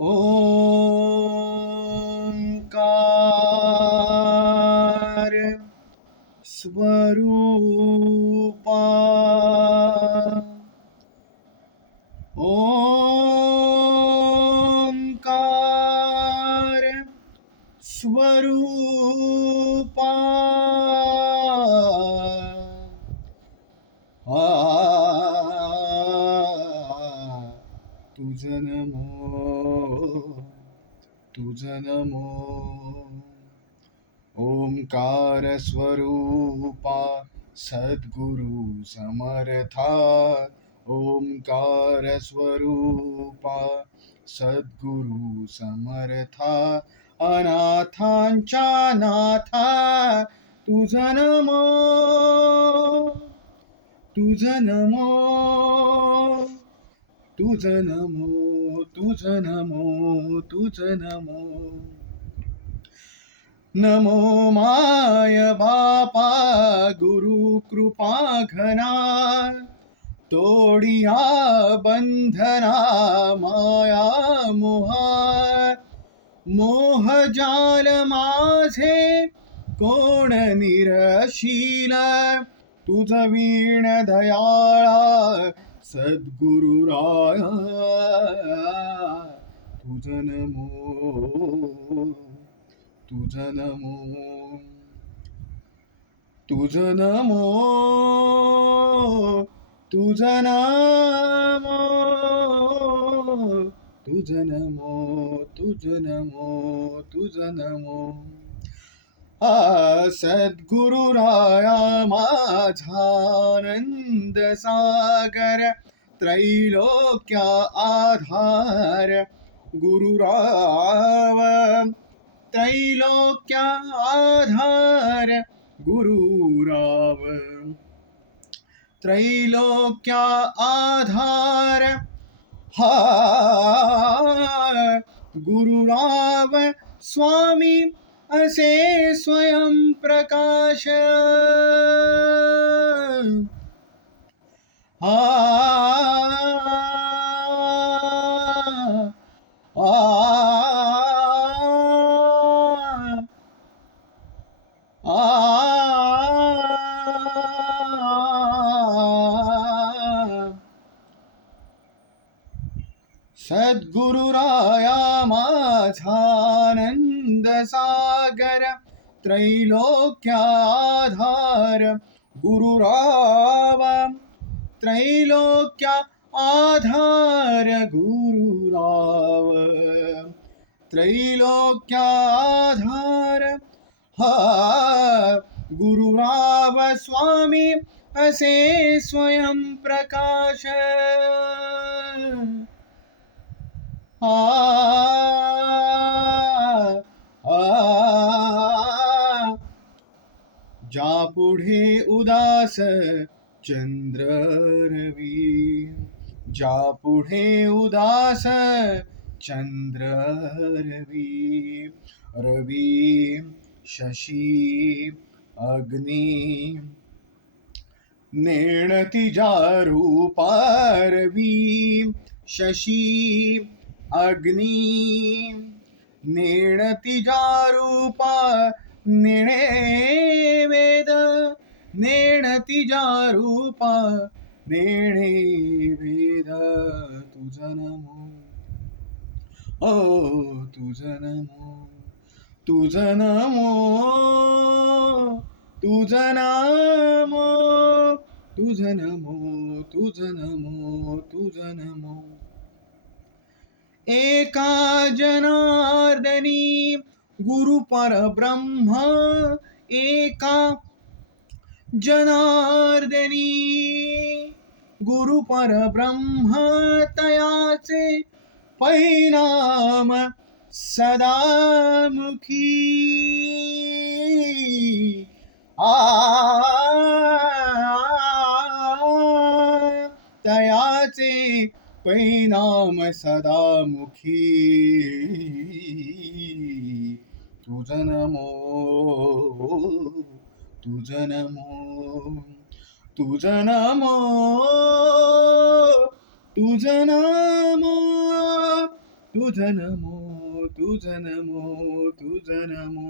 ओंकार स्वरूपा। ओंकार स्वरूपा। तुझ नमो तुझ नमो ओंकार स्वरूपा सद्गुरु समर्था। ओंकार स्वरूपा सद्गुरु समर्था। अनाथांच्या नाथा तुझ नमो तुझ नमो तुझ नमो तुझ नमो तुझ नमो. नमो माय बापा गुरु कृपा घना. तोडिया बंधना माया मोहा. मोह जाल माझे कोण निरशील? तुझ वीण दयाळ सद्गुरु राया तुझ नमो तुझ नमो तुझ नमो तुझ नमो तुझ नमो तुझ नमो तुझ नमो आ सद्गुरु राया सागर त्रैलोक्या आधार, गुरुराव। त्रैलोक्या आधार, गुरुराव। त्रैलोक्या आधार, हा, गुरुराव, स्वामी असे स्वयं प्रकाश. हा सद्गुरुराया माझानंद सागर त्रैलोक्याधार गुरुराव त्रैलोक्या आधार गुरुराव। त्रैलोक्याधार, हा, गुरुराव, स्वामी, असे स्वयं प्रकाश आ आ जा पुढे उदास चंद्र रवी जा पुढे उदास चंद्र रवी रवी शशी अग्नी नेणती जा रूपारवी शशी अग्नी नेण जा रूपा नेणे वेद नेणती रूपा नेणे वेद तुझ नमो ओ तुझ नमो तुझ नमो तुझ नमो तुझ नमो तुझ नमो तुझ नमो एका जनार्दनी गुरु परब्रह्म एका जनार्दनी गुरु पर परब्रह्म तयाचे परिणाम सदामुखी। आ तयाचे परिणाम सदामुखी तुझ नमो तुझ नमो तुझ नमो तुझ नमो तुझ नमो तुझ नमो तुझ नमो